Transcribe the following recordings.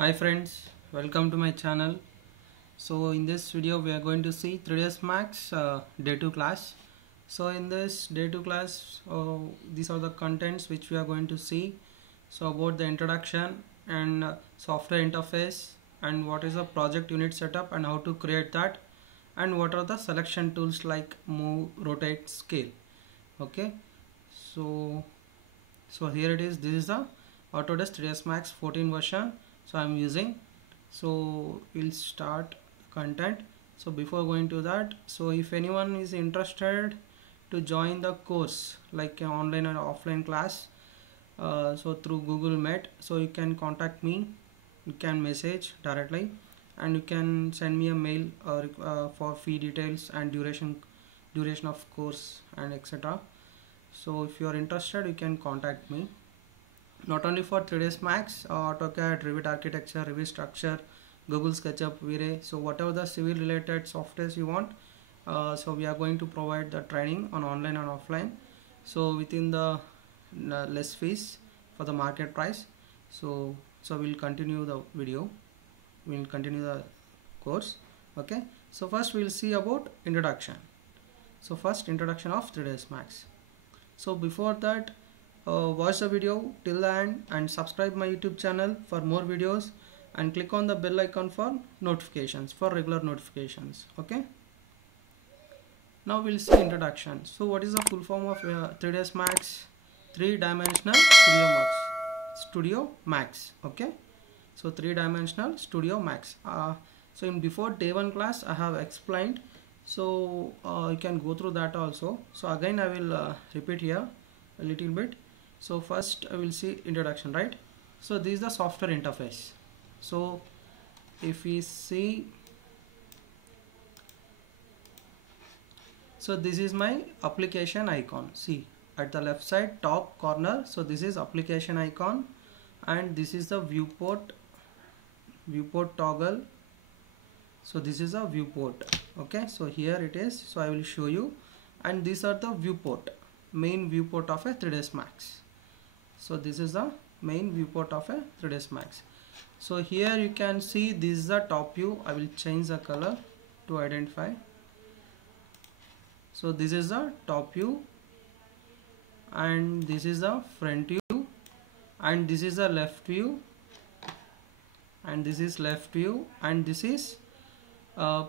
Hi friends, welcome to my channel. So in this video we are going to see 3DsMax day 2 class. So in this day 2 class these are the contents which we are going to see. So about the introduction and software interface, and what is a project unit setup and how to create that, and what are the selection tools like move, rotate, scale. Okay, so here it is. This is the Autodesk 3dsMax 14 version, so I'm using. So we'll start content. So before going to that, so if anyone is interested to join the course like an online or offline class, so through Google Meet, so you can contact me, you can message directly, and you can send me a mail for fee details and duration of course and etc. So if you are interested, you can contact me. Not only for 3dsMax, AutoCAD, Revit Architecture, Revit Structure, Google SketchUp, V-Ray, so whatever the civil related softwares you want, so we are going to provide the training on online and offline, so within the less fees for the market price. So we'll continue the video, we'll continue the course. Okay, so first we'll see about introduction. So first, introduction of 3dsMax. So before that, watch the video till the end and subscribe my YouTube channel for more videos, and click on the bell icon for notifications, for regular notifications. Okay, now we'll see introduction. So what is the full form of 3dsMax? 3-dimensional Studio Max. Okay, so 3-dimensional Studio Max. So in before day 1 class I have explained, so you can go through that also. So again I will repeat here a little bit. So first I will see introduction, right? So this is the software interface. So if we see, so this is my application icon. See at the left side top corner, so this is application icon, and this is the viewport toggle. So this is a viewport. Okay, so here it is. So I will show you, and these are the main viewport of a 3dsMax. So this is the main viewport of a 3dsMax. So here you can see this is the top view. I will change the color to identify. So this is the top view, and this is the front view, and this is the left view, and this is left view, and this is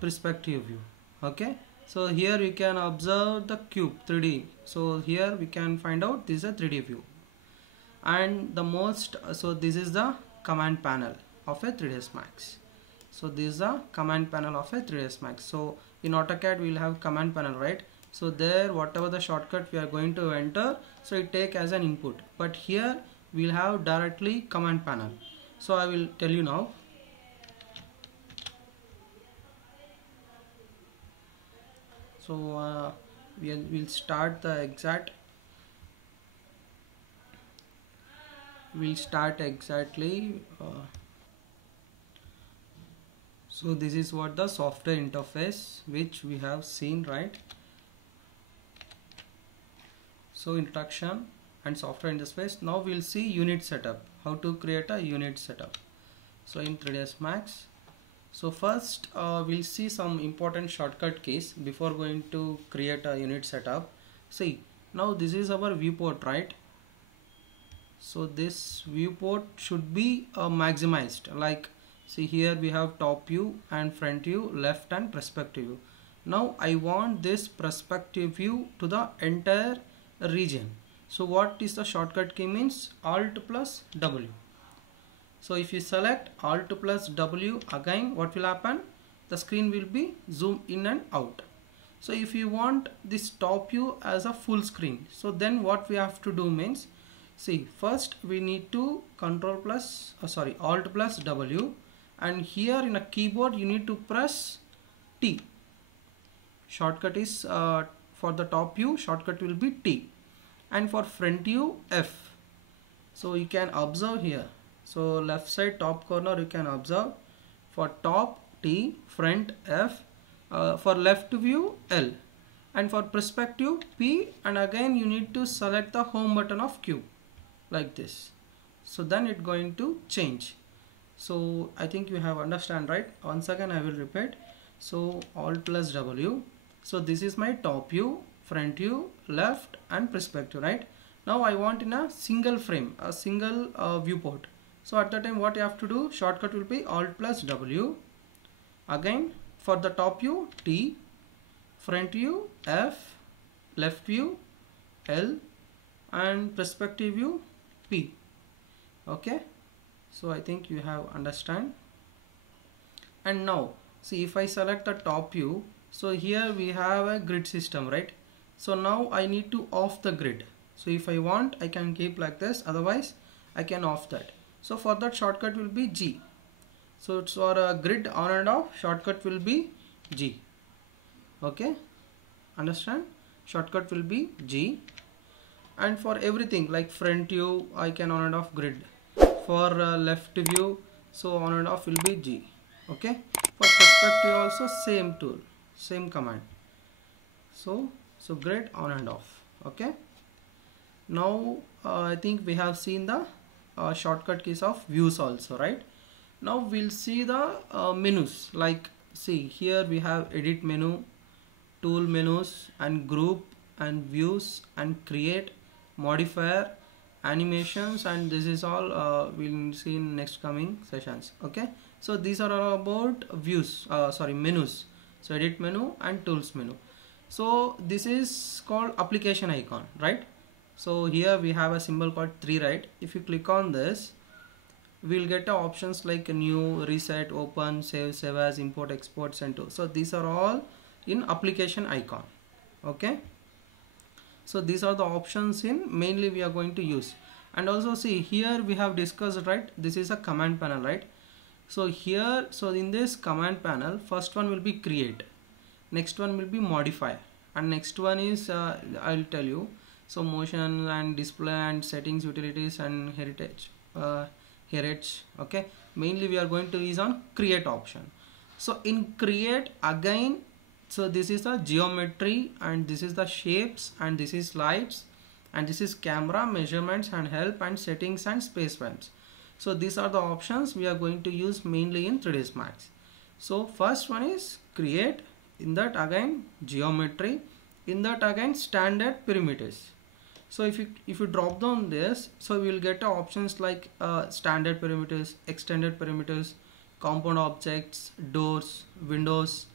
perspective view. Okay, so here you can observe the cube 3D. So here we can find out this is a 3D view, and the most, so this is the command panel of a 3dsMax. So this is the command panel of a 3dsMax. So in AutoCAD we will have command panel, right? So there whatever the shortcut we are going to enter, so it take as an input, but here we will have directly command panel. So I will tell you now. So we'll start the exact. We'll start exactly. So this is what the software interface which we have seen, right? So introduction and software interface. Now we'll see unit setup. How to create a unit setup. So in 3dsMax. So first we'll see some important shortcut keys before going to create a unit setup. See, now this is our viewport, right? So this viewport should be maximized. Like, see here we have top view and front view, left and perspective view. Now I want this perspective view to the entire region. So what is the shortcut key means? Alt plus W. So if you select Alt plus W, again what will happen? The screen will be zoom in and out. So if you want this top view as a full screen, so then what we have to do means, see, first we need to Alt plus W, and here in a keyboard you need to press T. Shortcut is for the top view, shortcut will be T, and for front view F. So you can observe here. So left side top corner you can observe, for top T, front F, for left view L, and for perspective P, and again you need to select the home button of cube like this. So then it's going to change. So I think you have understand, right? Once again I will repeat. So Alt plus W. So this is my top view, front view, left and perspective, right? Now I want in a single frame, a single viewport. So at that time what you have to do, shortcut will be Alt plus W. Again for the top view T, front view F, left view L and perspective view P. Okay, so I think you have understand. And now see, if I select the top view, so here we have a grid system, right? So now I need to off the grid. So if I want, I can keep like this, otherwise I can off that. So for that shortcut will be G. So it's for a grid on and off, shortcut will be G. Okay, understand? Shortcut will be G. And for everything like front view, I can on and off grid. For left view, so on and off will be G. Okay, for perspective also same tool, same command. So grid on and off. Okay, now I think we have seen the shortcut keys of views also, right? Now we'll see the menus. Like see, here we have edit menu, tool menus and group and views and create, modifier, animations, and this is all we'll see in next coming sessions. Okay, so these are all about views, menus. So edit menu and tools menu. So this is called application icon, right? So here we have a symbol called 3, right? If you click on this, we'll get options like new, reset, open, save as, import, export, send to. So these are all in application icon. Okay, so these are the options in mainly we are going to use. And also see, here we have discussed, right? This is a command panel, right? So here, so in this command panel, first one will be create, next one will be modify, and next one is I'll tell you. So motion and display and settings, utilities and heritage. Okay, mainly we are going to use on create option. So in create again, so this is the geometry and this is the shapes and this is lights and this is camera, measurements and help and settings and space frames. So these are the options we are going to use mainly in 3dsMax. So first one is create, in that again geometry, in that again standard perimeters. So if you drop down this, so we will get options like standard perimeters, extended perimeters, compound objects, doors, windows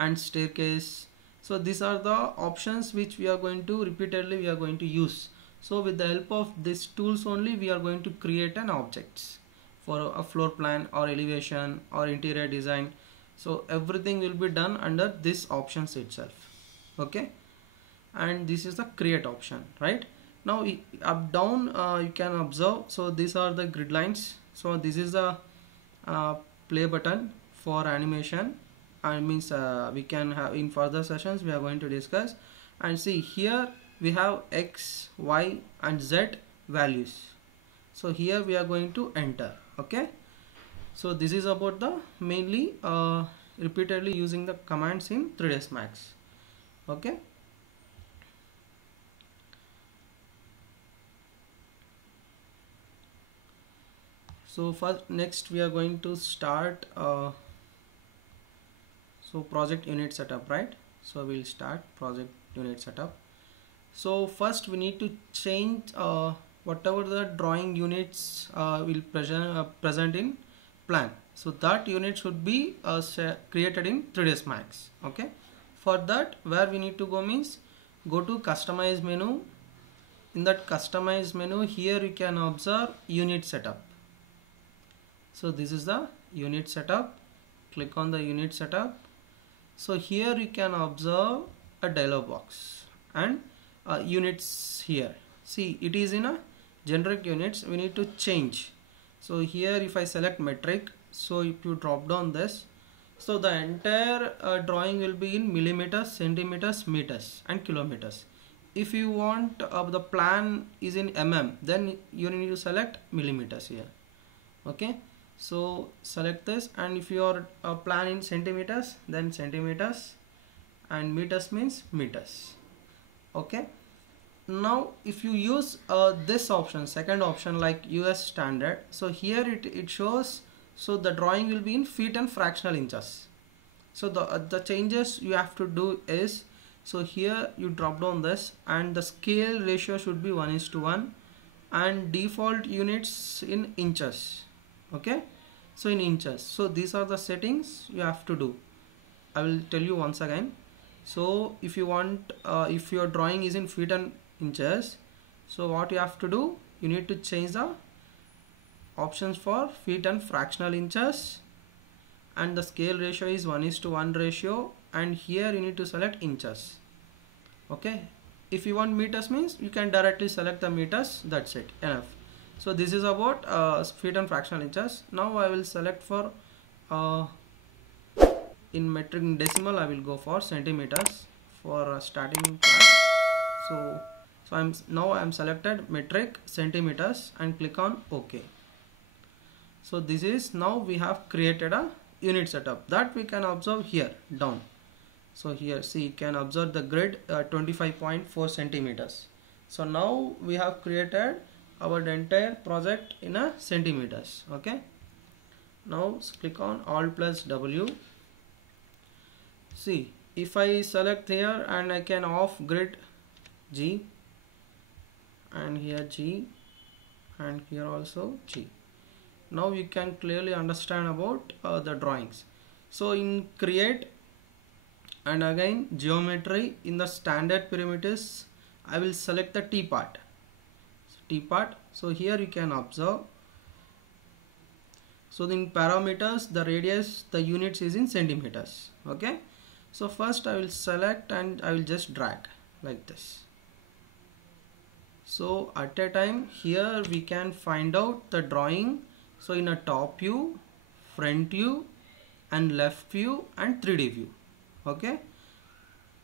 and staircase. So these are the options which we are going to repeatedly we are going to use. So with the help of these tools only we are going to create an objects for a floor plan or elevation or interior design. So everything will be done under this options itself. Okay, and this is the create option, right? Now up down you can observe, so these are the grid lines. So this is the play button for animation, and means we can have in further sessions we are going to discuss. And see, here we have X, Y and Z values. So here we are going to enter. Okay, so this is about the mainly repeatedly using the commands in 3dsMax. Okay, so first next we are going to start so project unit setup, right? So we'll start project unit setup. So first we need to change whatever the drawing units will present in plan. So that unit should be created in 3dsMax. Okay, for that where we need to go means go to customize menu. In that customize menu, here you can observe unit setup. So this is the unit setup. Click on the unit setup. So here you can observe a dialog box and units here. See, it is in a generic units. We need to change. So here if I select metric, so if you drop down this, so the entire drawing will be in millimeters, centimeters, meters and kilometers. If you want the plan is in mm, then you need to select millimeters here. Okay, so select this, and if your plan in centimeters, then centimeters, and meters means meters. Okay, now if you use this option, second option like US standard, so here it shows so the drawing will be in feet and fractional inches. So the changes you have to do is, so here you drop down this, and the scale ratio should be 1:1 and default units in inches. Okay, so in inches. So these are the settings you have to do. I will tell you once again. So if you want, if your drawing is in feet and inches, so what you have to do, you need to change the options for feet and fractional inches, and the scale ratio is 1:1 ratio, and here you need to select inches. Okay, if you want meters means you can directly select the meters, that's it, enough. So this is about feet and fractional inches. Now I will select for in metric decimal, I will go for centimeters for starting class. So I'm selected metric centimeters and click on OK. So this is, now we have created a unit setup that we can observe here down. So here see, you can observe the grid 25.4 centimeters. So now we have created our entire project in a centimeters. Okay, now click on Alt plus W. See, if I select here and I can off grid G, and here G, and here also G. Now you can clearly understand about the drawings. So in create and again geometry, in the standard parameters I will select the T part. So here you can observe, so in parameters the radius, the units is in centimeters. Okay, so first I will select and I will just drag like this. So at a time here we can find out the drawing. So in a top view, front view, and left view, and 3D view. Okay,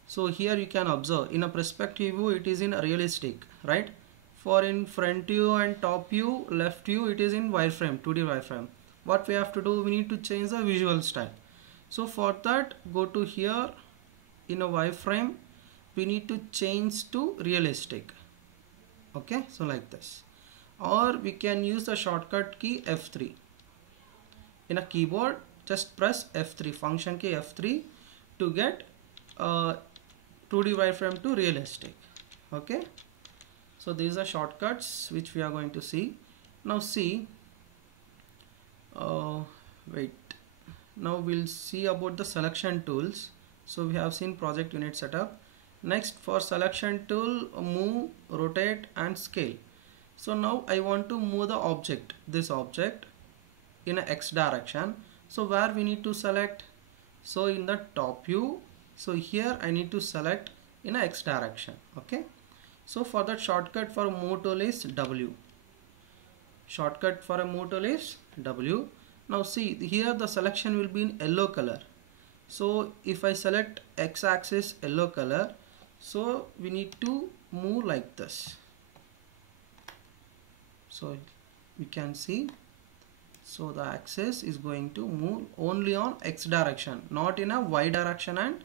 so here you can observe in a perspective view it is in realistic, right? For in front view and top view, left view, it is in wireframe, 2D wireframe. What we have to do, we need to change the visual style. So for that, go to here in a wireframe, we need to change to realistic. Okay, so like this, or we can use the shortcut key F3 in a keyboard. Just press F3, function key F3, to get 2D wireframe to realistic. Okay, so these are shortcuts which we are going to see. Now see, wait, now we'll see about the selection tools. So we have seen project unit setup. Next, for selection tool, move, rotate, and scale. So now I want to move the object, this object, in a X direction. So where we need to select? So in the top view, so here I need to select in a X direction. Okay, so for that, shortcut for move tool is W. Shortcut for a move tool is W. Now see, here the selection will be in yellow color. So if I select X axis yellow color, so we need to move like this. So we can see, so the axis is going to move only on X direction, not in a Y direction and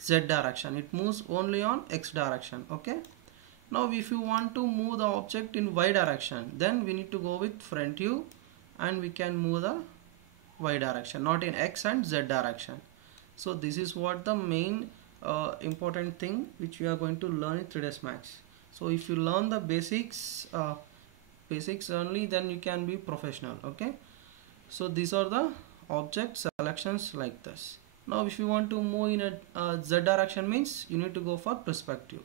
Z direction. It moves only on X direction. Okay, now if you want to move the object in Y direction, then we need to go with front view, and we can move the Y direction, not in X and Z direction. So this is what the main important thing which we are going to learn in 3dsMax. So if you learn the basics only, then you can be professional. Okay, so these are the object selections like this. Now if you want to move in a Z direction, means you need to go for perspective,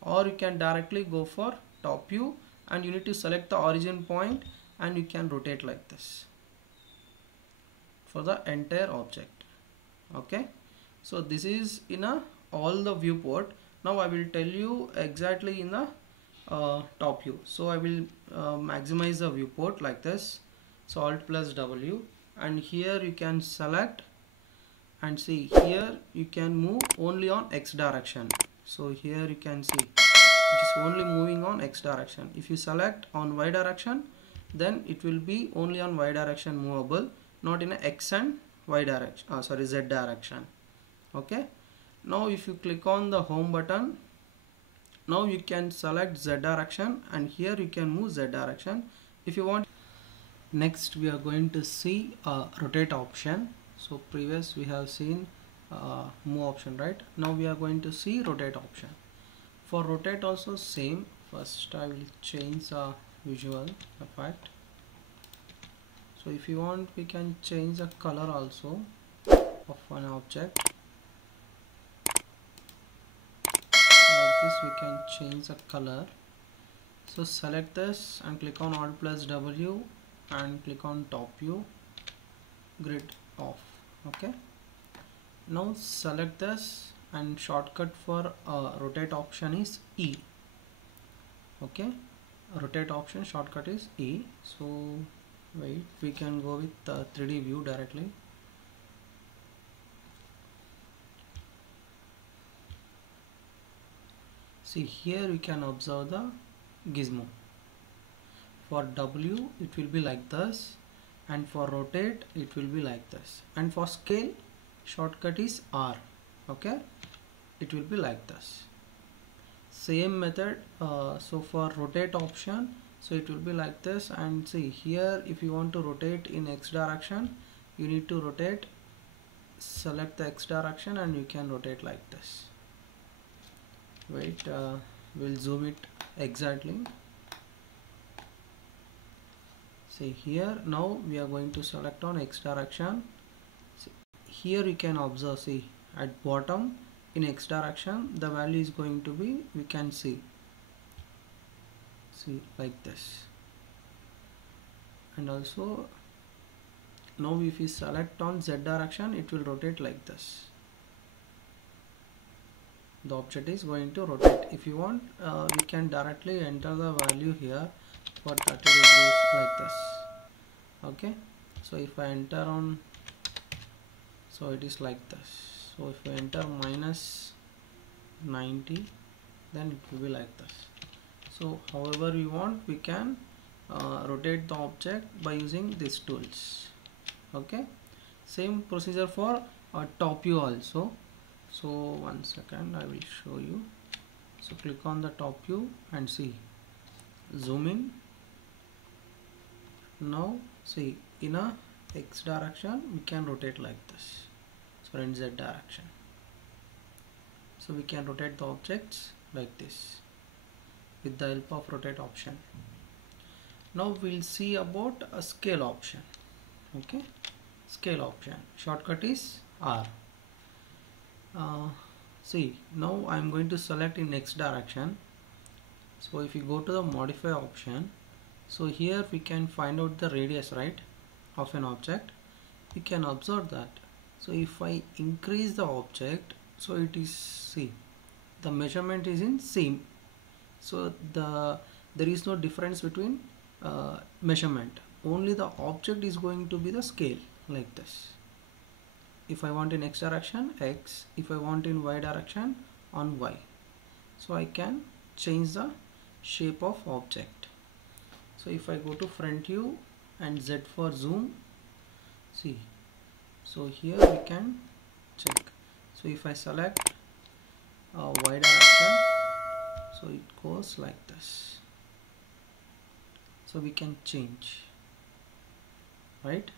or you can directly go for top view, and you need to select the origin point, and you can rotate like this for the entire object. Okay, so this is in a all the viewport. Now I will tell you exactly in the top view. So I will maximize the viewport like this. So Alt plus W, and here you can select, and see here you can move only on X direction. So here you can see it is only moving on X direction. If you select on Y direction, then it will be only on Y direction movable, not in a X and Y direction, Z direction. Okay, now if you click on the home button, now you can select Z direction, and here you can move Z direction if you want. next we are going to see rotate option. So previous we have seen move option, right? Now we are going to see rotate option. For rotate also same. First I will change visual effect. So if you want, we can change the color also of an object. Like this we can change the color. So select this and click on Alt plus W and click on top view, grid off. Okay, now select this and shortcut for rotate option is E. Okay, rotate option shortcut is E. So wait, we can go with 3D view directly. See here we can observe the gizmo. For W it will be like this, and for rotate it will be like this, and for scale shortcut is R. Okay, it will be like this. Same method. So for rotate option, so it will be like this, and see here if you want to rotate in X direction, you need to rotate, select the X direction, and you can rotate like this. Wait, we'll zoom it exactly. See here, now we are going to select on X direction. See, here you can observe, see at bottom in X direction the value is going to be, we can see like this. And also now if we select on Z direction, it will rotate like this. The object is going to rotate. If you want, we can directly enter the value here for 30 degrees like this. Okay, so if I enter on, so it is like this. So if I enter minus 90, then it will be like this. So however you want, we can rotate the object by using these tools. Okay, same procedure for top view also. So 1 second, I will show you. So click on the top view and see, zoom in. Now see, in a X direction we can rotate like this, so in Z direction. So we can rotate the objects like this with the help of rotate option. Now we'll see about a scale option. Okay, scale option shortcut is R. See, now I am going to select in X direction. So if you go to the modify option, so here we can find out the radius, right, of an object. We can observe that. So if I increase the object, so it is, see, the measurement is in same. So there is no difference between measurement. Only the object is going to be the scale like this. If I want in X direction, X. If I want in Y direction, on Y. So I can change the shape of object. So if I go to front view and Z for zoom, see, so here we can check. So if I select Y direction, so it goes like this. So we can change, right?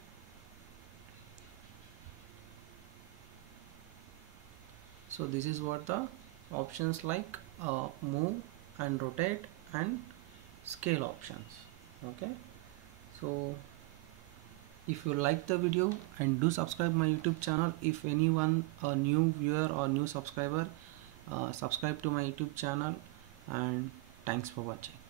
So this is what the options like move and rotate and scale options. Okay, so if you like the video, and do subscribe my YouTube channel. If anyone, a new viewer or new subscriber, subscribe to my YouTube channel, and thanks for watching.